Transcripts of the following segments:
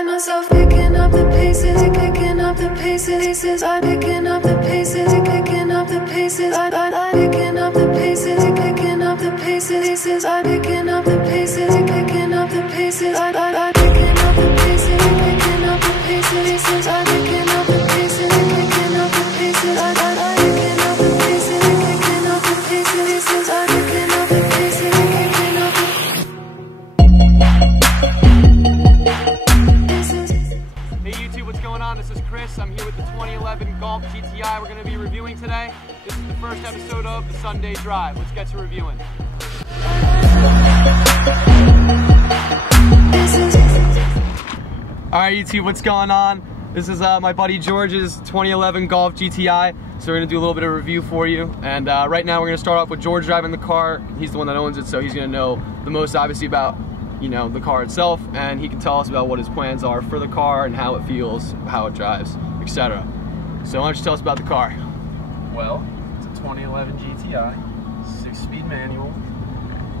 find myself picking up the pieces, picking up the pieces. I'm picking up the pieces, picking up the pieces. I'm picking up the pieces, picking up the pieces. I'm picking up the pieces, picking up the pieces. I'm picking up the pieces, picking up the pieces. I'm picking up the pieces, picking up the pieces. I'm picking up the pieces, picking up the pieces. I'm picking up the pieces, picking up the Hey YouTube, what's going on? This is Chris. I'm here with the 2011 Golf GTI we're going to be reviewing today. This is the first episode of the Sunday Drive. Let's get to reviewing. Alright YouTube, what's going on? This is my buddy George's 2011 Golf GTI. So we're going to do a little bit of review for you. And right now we're going to start off with George driving the car. He's the one that owns it, so he's going to know the most obviously about, you know, the car itself, and he can tell us about what his plans are for the car and how it feels, how it drives, etc. So why don't you tell us about the car? Well, it's a 2011 GTI, 6-speed manual,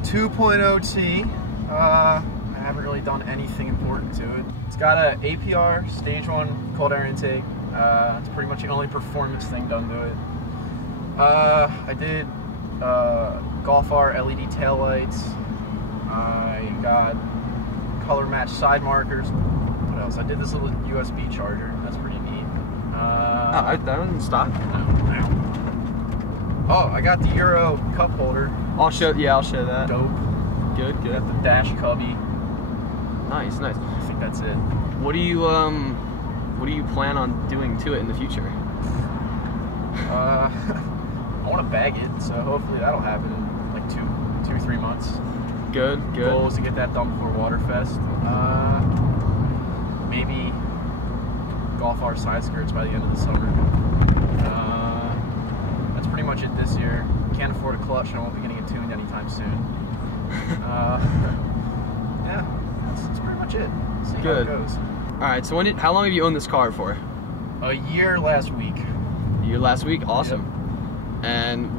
2.0T. I haven't really done anything important to it. It's got a APR stage 1 cold air intake. It's pretty much the only performance thing done to it. I did Golf R LED taillights. I got color matched side markers. What else? I did this little USB charger. That's pretty neat. That doesn't stop. No. Oh, I got the Euro cup holder. I'll show that. Dope. Good. Got the dash cubby. Nice. I think that's it. What do you plan on doing to it in the future? I want to bag it, so hopefully that'll happen in like two or 3 months. Good. The goal is to get that done before Waterfest. Maybe Golf R side skirts by the end of the summer. That's pretty much it this year. Can't afford a clutch, and I won't be getting it tuned anytime soon. Yeah, that's pretty much it. See how it goes. All right. So how long have you owned this car for? A year last week. A year last week. Awesome. Yep. And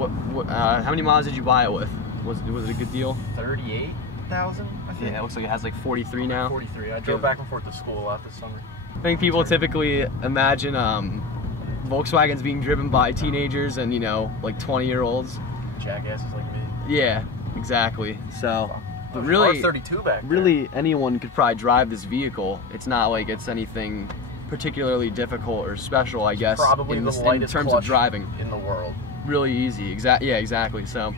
how many miles did you buy it with? Was it a good deal? 38,000, I think. Yeah, it looks like it has like 43 now. 43. I drove back and forth to school a lot this summer. I think people typically imagine Volkswagens being driven by teenagers and, you know, like 20-year-olds. Jackasses like me. Yeah, exactly. So, but really, 32 back there. Really, anyone could probably drive this vehicle. It's not like it's anything particularly difficult or special, I guess. Probably in the lightest terms of driving. In the world. Really easy. Yeah, exactly. So.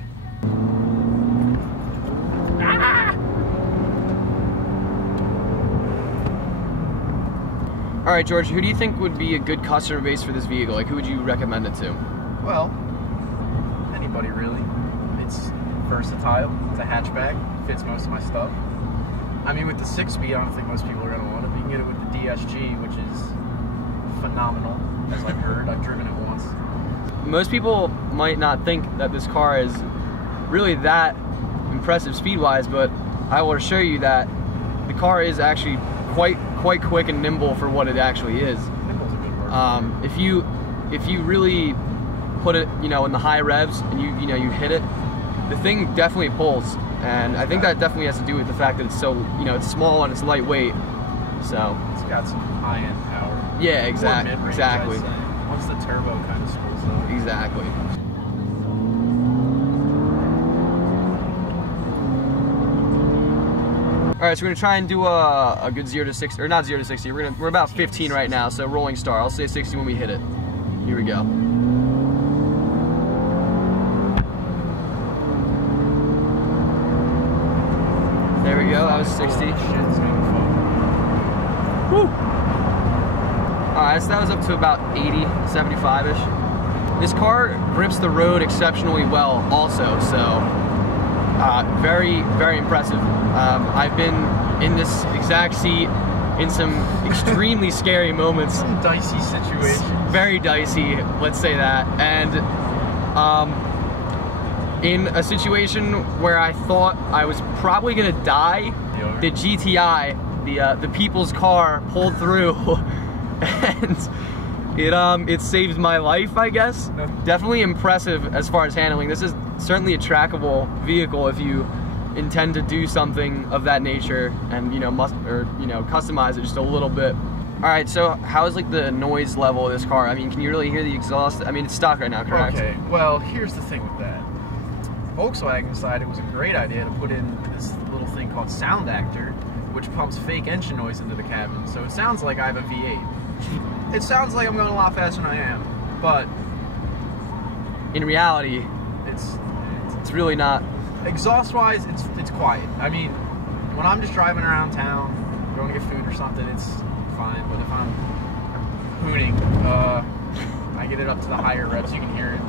All right, George, who do you think would be a good customer base for this vehicle? Like, who would you recommend it to? Well, anybody really. It's versatile. It's a hatchback. Fits most of my stuff. I mean, with the 6-speed, I don't think most people are going to want it. You can get it with the DSG, which is phenomenal, as I've heard. I've driven it once. Most people might not think that this car is really that impressive speed-wise, but I will assure you that the car is actually quite quick and nimble for what it actually is. Nimble's a good word. If you really put it, you know, in the high revs and you hit it, the thing definitely pulls, and I think that definitely has to do with the fact that it's so, you know, it's small and it's lightweight. So it's got some high-end power. Yeah, exactly. Once the turbo kind of spools up. Exactly. All right, so we're gonna try and do a good 0 to 60, or not 0 to 60. We're about 15 right now, so rolling star. I'll say 60 when we hit it. Here we go. There we go. That was 60. Woo! All right, so that was up to about 80, 75-ish. This car grips the road exceptionally well, also. So. Very impressive. I've been in this exact seat in some extremely scary moments. Some dicey situations. Very dicey, let's say that. And in a situation where I thought I was probably gonna die, the GTI, the people's car, pulled through, and it saved my life, I guess. Definitely impressive as far as handling. This is certainly a trackable vehicle if you intend to do something of that nature and customize it just a little bit. All right, so how is like the noise level of this car? I mean, can you really hear the exhaust? I mean, it's stock right now, correct? Okay, well, here's the thing with that. Volkswagen decided it was a great idea to put in this little thing called Sound Actor, which pumps fake engine noise into the cabin. So it sounds like I have a V8. It sounds like I'm going a lot faster than I am, but in reality, it's really not. Exhaust-wise, it's quiet. I mean, when I'm just driving around town, going to get food or something, it's fine. But if I'm hooning, I get it up to the higher revs, you can hear it.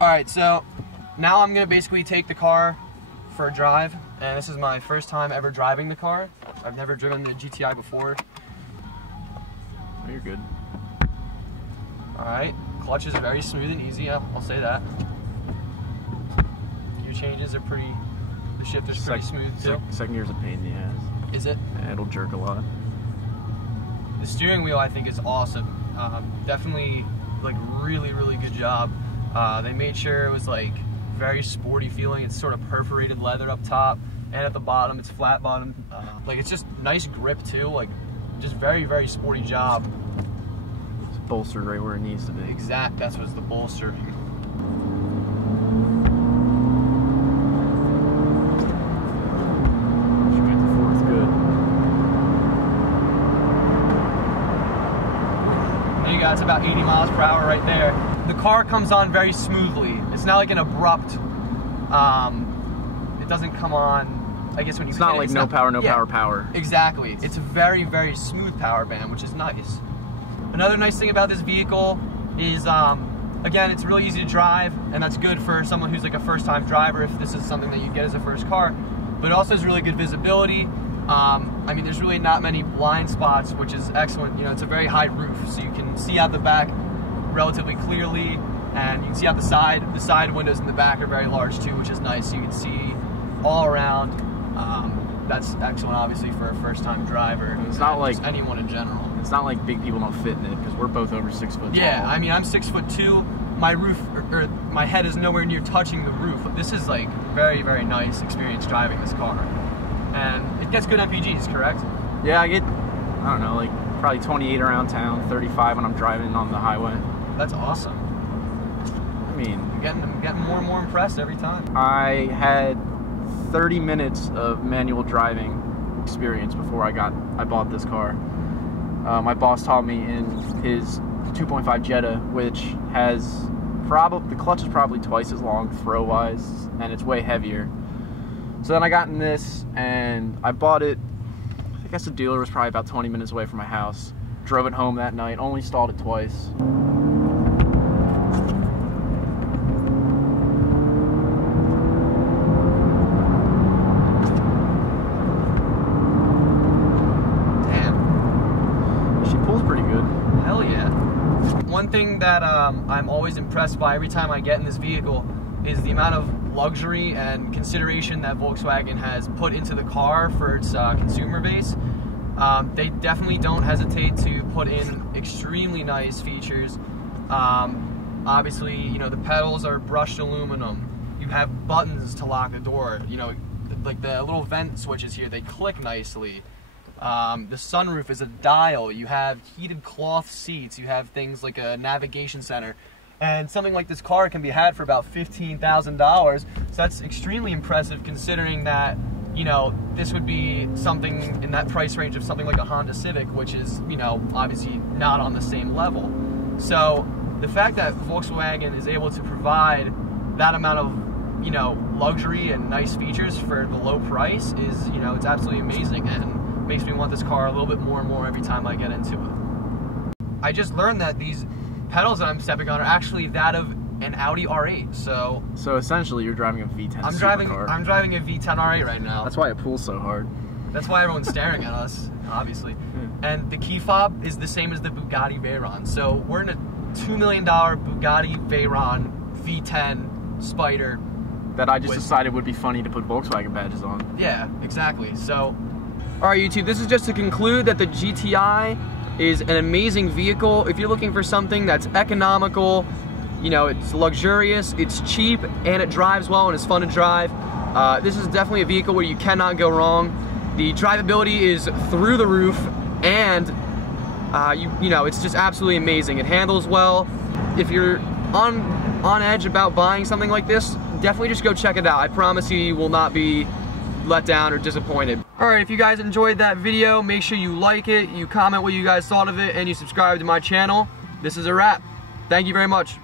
Alright, so now I'm going to basically take the car for a drive, and this is my first time ever driving the car. I've never driven the GTI before. Oh, you're good. Alright, clutch is very smooth and easy, I'll say that. Gear changes are pretty, the shifter's pretty smooth too. Second gear's a pain in the ass. Is it? Yeah, it'll jerk a lot. The steering wheel I think is awesome. Definitely like really good job. They made sure it was like very sporty feeling. It's sort of perforated leather up top, and at the bottom it's flat bottom. Like it's just nice grip too. Like just very sporty job. It's bolstered right where it needs to be. Exact. That's what's the bolster. It's about 80 miles per hour right there. The car comes on very smoothly. It's not like an abrupt, it doesn't come on, I guess when you It's not like no power. Exactly. It's a very smooth power band, which is nice. Another nice thing about this vehicle is, again, it's really easy to drive, and that's good for someone who's like a first-time driver if this is something that you get as a first car. But it also has really good visibility. I mean, there's really not many blind spots, which is excellent. You know, it's a very high roof, so you can see out the back relatively clearly, and you can see out the side. The side windows in the back are very large too, which is nice, so you can see all around. That's excellent, obviously, for a first-time driver. It's not like anyone in general. It's not like big people don't fit in it, because we're both over 6 foot tall. Yeah, I mean, I'm 6'2". My roof, or my head is nowhere near touching the roof. This is like very nice experience driving this car. And it gets good MPGs, correct? Yeah, I get, I don't know, like probably 28 around town, 35 when I'm driving on the highway. That's awesome. I mean, I'm getting more and more impressed every time. I had 30 minutes of manual driving experience before I bought this car. My boss taught me in his 2.5 Jetta, which has the clutch is probably twice as long throw-wise, and it's way heavier. So then I got in this, and I bought it, I guess the dealer was probably about 20 minutes away from my house. Drove it home that night, only stalled it twice. Damn. She pulls pretty good. Hell yeah. One thing that I'm always impressed by every time I get in this vehicle is the amount of luxury and consideration that Volkswagen has put into the car for its consumer base. They definitely don't hesitate to put in extremely nice features. Obviously, you know, the pedals are brushed aluminum. You have buttons to lock the door. You know, like the little vent switches here, they click nicely. The sunroof is a dial. You have heated cloth seats. You have things like a navigation center. And something like this car can be had for about $15,000. So that's extremely impressive considering that, you know, this would be something in that price range of something like a Honda Civic, which is, you know, obviously not on the same level. So the fact that Volkswagen is able to provide that amount of, you know, luxury and nice features for the low price is, you know, it's absolutely amazing and makes me want this car a little bit more and more every time I get into it. I just learned that these pedals that I'm stepping on are actually that of an Audi R8. So essentially, you're driving a V10 supercar. I'm driving a V10 R8 right now. That's why it pulls so hard. That's why everyone's staring at us, obviously. And the key fob is the same as the Bugatti Veyron. So we're in a $2 million Bugatti Veyron V10 Spider. That I just decided would be funny to put Volkswagen badges on. Yeah, exactly. So, all right, YouTube, this is just to conclude that the GTI is an amazing vehicle. If you're looking for something that's economical, you know, it's luxurious, it's cheap, and it drives well and it's fun to drive, this is definitely a vehicle where you cannot go wrong. The drivability is through the roof, and you know, it's just absolutely amazing. It handles well. If you're on edge about buying something like this, definitely just go check it out. I promise you will not be let down or disappointed. Alright, if you guys enjoyed that video, make sure you like it, you comment what you guys thought of it, and you subscribe to my channel. This is a wrap. Thank you very much.